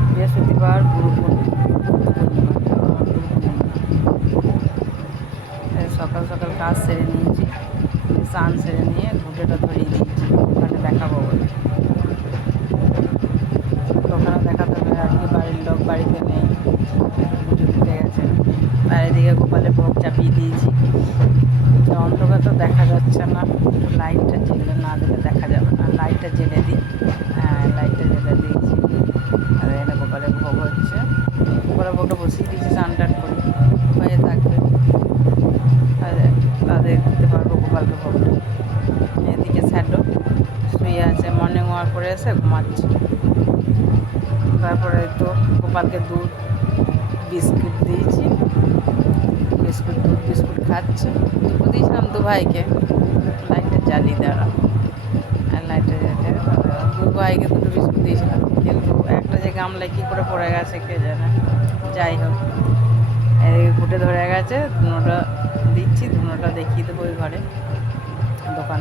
আজ বৃহস্পতিবার গুরু পূর্ণিমা। সকাল সকাল কাজ সেরে নিয়েছি, স্নান সেরে নিয়ে ঘুঁটেটা ধরিয়ে দিয়েছি ওখানে দেখাবো বলে। ওখানে দেখাতে হবে, আজকে বাড়ির লোক বাড়িতে নেই, পুজো দিতে গেছে। আর এদিকে গোপালে ভোগ চাপিয়ে দিয়েছি। অন্ধকার তো দেখা যাচ্ছে না, একটু লাইটটা জেলে না দিলে দেখা যাবে না। লাইটটা জেলে দিই, হ্যাঁ লাইটটা জেলে দিয়েছি। আর এখানে গোপালের ভোগ হচ্ছে, গোপালের ভোগটা বসিয়ে দিয়েছি, স্নান টান করি হয়ে থাকবে, তাদের দিতে পারবো গোপালকে ভোগটা। এদিকে স্যাডো শুয়ে আছে, মর্নিং ওয়াক করে এসে ঘুমাচ্ছে। তারপরে তো গোপালকে দুধ বিস্কুট দিয়েছি, দুধ বিস্কুট খাচ্ছে। দুটো দিয়েছিলাম দু ভাইকে, লাইটটা জ্বালিয়ে দেওয়া, আর লাইটটা জ্বালিয়ে দু ভাইকে দুটো বিস্কুট দিয়েছিলাম, কিন্তু একটা যে গামলায় কী করে পড়ে গেছে কে জানে। যাই হোক, এদিকে ফুটে ধরে গেছে, ধুনোটা দিচ্ছি, ধুনোটা দেখিয়ে দেবো ওই ঘরে, দোকান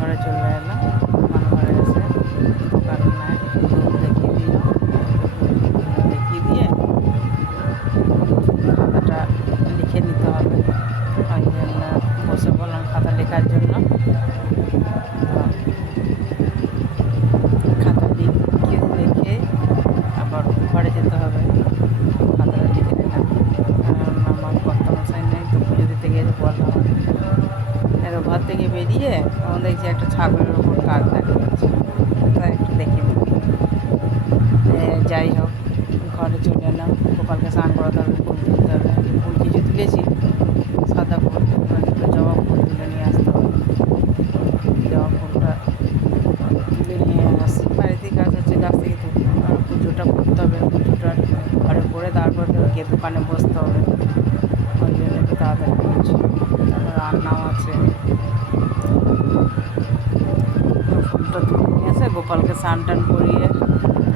ঘরে চলে এলাম। দোকান ঘরে এসে দোকান দুধ দেখিয়ে দিলাম, দেখিয়ে দিয়ে খাতাটা লিখে নিতে হবে, ওই জন্য বসে বললাম খাতা লেখার জন্য। খাতা লিখে আবার ঘরে যেতে হবে, খাতাটা লিখে নিলাম। আমার কর্তামশাই নেই তো, পুজো দিতে গিয়েছে বললাম। এবার ঘর থেকে বেরিয়ে তখন দেখছি একটা ছাগলের ওপর কাক দেখা যাচ্ছে, তাই একটু দেখে নিই। যাই হোক, ঘরে চলে এলাম, গোপালকে স্নান করাতে হবে, ফুল তুলতে হবে। ফুল কিছু তুলেছি, সাদা ফুল, জবা ফুল তুলে নিয়ে আসতে হবে। জবা ফুলটা তুলে নিয়ে আসি, বাড়িতে গাছ হচ্ছে, গাছ থেকে তুলতে হবে। আর পুজোটা করতে হবে, পুজোটা ঘরে করে তারপর গিয়ে দোকানে বসতে হবে, ওই জন্য একটু তাড়াতাড়ি করছি। তারপর রান্নাও আছে। ফুলটা তুলে নিয়ে এসে গোপালকে স্নান টান করিয়ে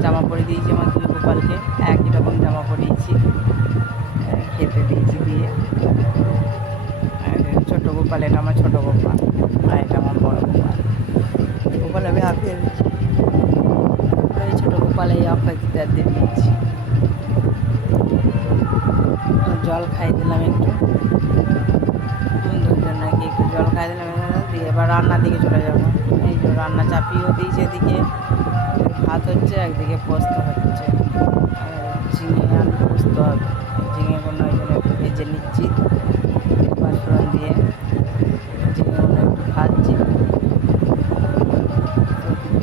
জামা পরিয়ে দিয়েছি, আমার দুই গোপালকে একই রকম জামা পরিয়েছি, খেতে দিয়েছি। দিয়ে ছোটো গোপাল, এটা আমার ছোটো গোপাল, আর এটা আমার বড় গোপাল। গোপাল আমি হাঁপিয়ে দিচ্ছি, এই ছোটো গোপাল এই অক্ষয় তৃতীয়ার দিন দিয়েছি। জল খাই দিলাম একটু, দুজন নাকি একটু জল খাই দিলাম, দিয়ে এবার রান্নার দিকে চলে যাবো। এই যে রান্না চাপিয়েও দিয়েছে, এদিকে ভাত হচ্ছে, একদিকে পোস্ত হচ্ছে, ঝিঙে আলু পোস্ত হবে। ঝিঙেগুলো ওই জন্য একটু ভেজে নিচ্ছি পাঁচফোড়ন দিয়ে, ঝিঙেগুলো একটু ভাজছি।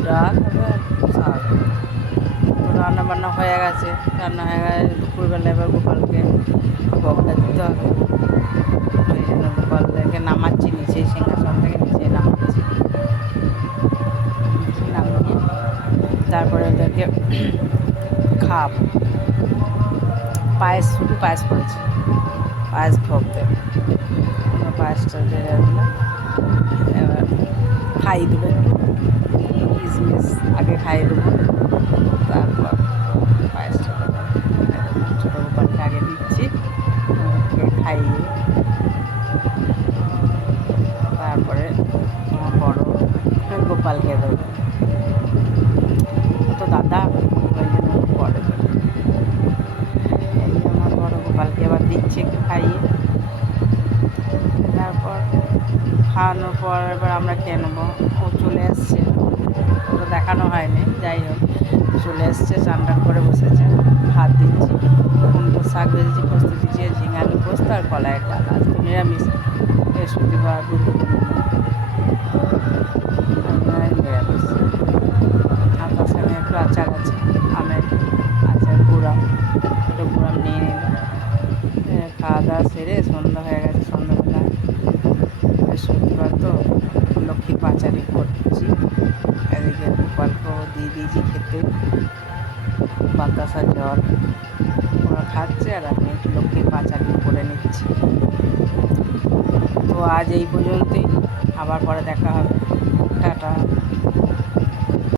ডাল হবে আর শাক। রান্না বান্না হয়ে গেছে, দুপুরবেলা এবার গোপালকে ভোগটা দিতে হবে, ওই জন্য গোপালকে নামাচ্ছি নিচে, সিংহাসন থেকে নিচে নামাচ্ছি। নামিয়ে তারপরে ওদেরকে খাওয়াবো। পায়েস, শুধু পায়েস করেছি, পায়েস ভোগ দেবে, পায়েসটা ঢেলে দিলাম। এবার খাইয়ে দেবে, কিশমিশ আগে খাইয়ে দেবো, তারপর পায়েসটা দেবো। ছোটো গোপালকে আগে দিচ্ছি, খাইয়ে তারপরে আমার বড় গোপালকে দেবো। তো দাদা ওই জন্য পরে দেবে। এই আমার বড় গোপালকে এবার দিচ্ছি একটু খাইয়ে, তারপর খাওয়ানোর পর এবার আমরা খেয়ে নেবো। ও চলে এসছে, ওটা দেখানো হয়নি, যাই হোক চলে এসছে, চান টান করে বসেছে, ভাত দিচ্ছি, কুমড়োর শাক ভেজেছি, পোস্ত দিচ্ছি, ঝিঙে আলু পোস্ত আর কলাইয়ের ডাল। আজকে নিরামিষ, বৃহস্পতিবার গুরু পূর্ণিমা, নিরামিষ। আর তার সঙ্গে একটু আচার আছে, আমের আচার, গুড়াম, একটু গুড়াম নিয়ে নিলাম। খাওয়া দাওয়া সেরে সন্ধ্যা হয়ে গেছে, সন্ধ্যাবেলা বৃহস্পতিবার তো লক্ষ্মী পাঁচারি করছি। এদিকে গোপালকেও দিয়ে দিয়েছি খেতে, বাতাসা জল ওরা খাচ্ছে, আর আমি একটু লক্ষ্মী পাঁচারি করে নিচ্ছি। তো আজ এই পর্যন্তই, আবার পরে দেখা হবে, টাটা।